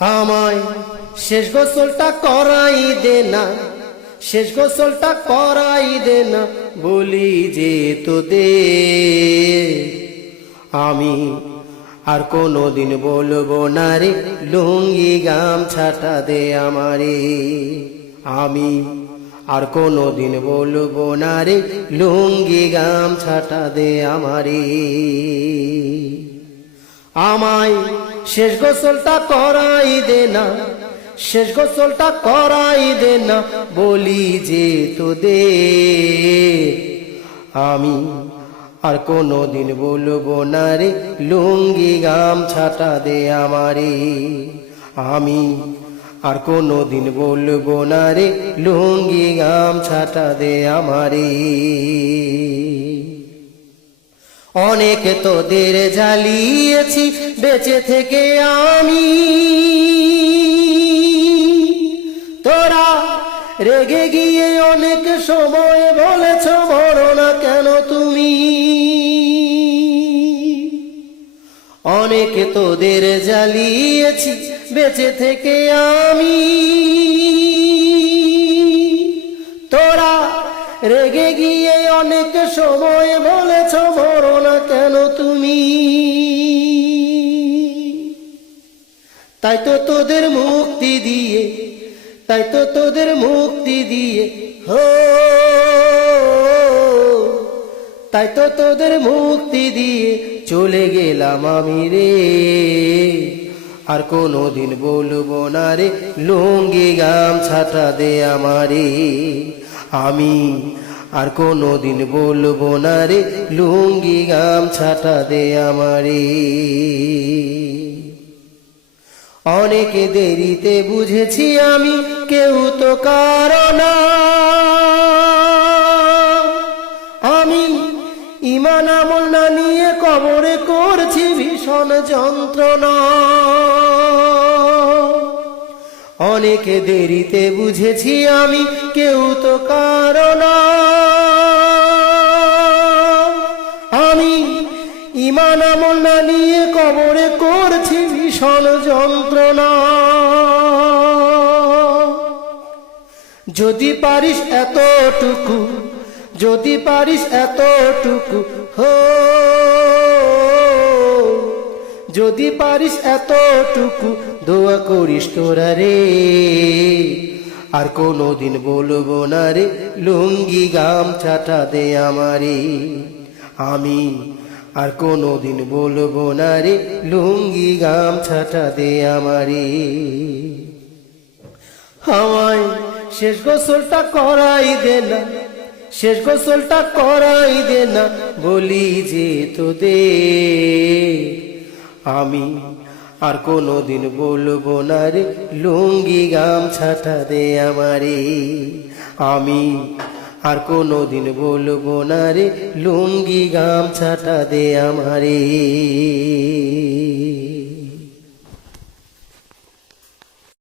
আমায় শেষ গোসলটা করাই দে না, শেষ গোসলটা করাই দে না, বলি যে তোদের আমি আর কোনোদিন বলবো না রে, লুঙ্গি গামছাটা দে আমারে। আমি আর কোনোদিন বলবো না রে, লুঙ্গি গামছাটা দে আমারে। আমায় শেষ গোসলটা করাই দে না, শেষ গোসলটা করাই দে না, বলি যে তোদের আমি আর কোনোদিন বলবো না রে, লুঙ্গি গামছাটা দে আমারে। আমি আর কোনোদিন বলবো না রে, লুঙ্গি গামছাটা দে আমারে। অনেক তোদের জ্বালিয়েছি বেঁচে থেকে আমি, তোরা রেগে গিয়ে অনেক সময় বলেছ বড় না কেন তুমি। অনেক তোদের জ্বালিয়েছি বেঁচে থেকে আমি, তোরা রেগে গিয়ে অনেক সময় বলেছ বড় না কেন তুমি। তাই তো তোদের মুক্তি দিয়ে, তাই তো তোদের মুক্তি দিয়ে হো, তাই তো তোদের মুক্তি দিয়ে চলে গেলাম আমি রে। আর কোনোদিন বলবো না রে, লুঙ্গি গামছাটা দে আমারে। আমি আর কোনোদিন বলবো না রে, লুঙ্গি গামছাটা দে আমারে। অনেক দেরিতে বুঝেছি আমি, কেউ তো কারণ আমি ঈমান আমল না নিয়ে কবরে করছি ভীষণ যন্ত্রণা। অনেক দেরিতে বুঝেছি আমি, কেউ তো কারণ আমি ঈমান আমল না নিয়ে কবরে করছি ভীষণ যন্ত্রণা। যদি পারিস এতটুকু, যদি পারিস এতটুকু হো, যদি পারিস এতটুকু দোয়া করিস তোরা রে। আর কোনোদিন বলবো না রে, লুঙ্গি গামছাটা দে আমারে। আমি আর কোনোদিন বলবো না রে, লুঙ্গি গামছাটা দে আমারে। আমায় শেষ গোসলটা করাই দে না, শেষ গোসলটা করাই দে না, বলি যে তোদের আমি আর কোনোদিন বলবো না রে, লুঙ্গি গামছাটা দে আমারে। আমি আর কোনোদিন বলবো না রে, লুঙ্গি গামছাটা দে আমারে।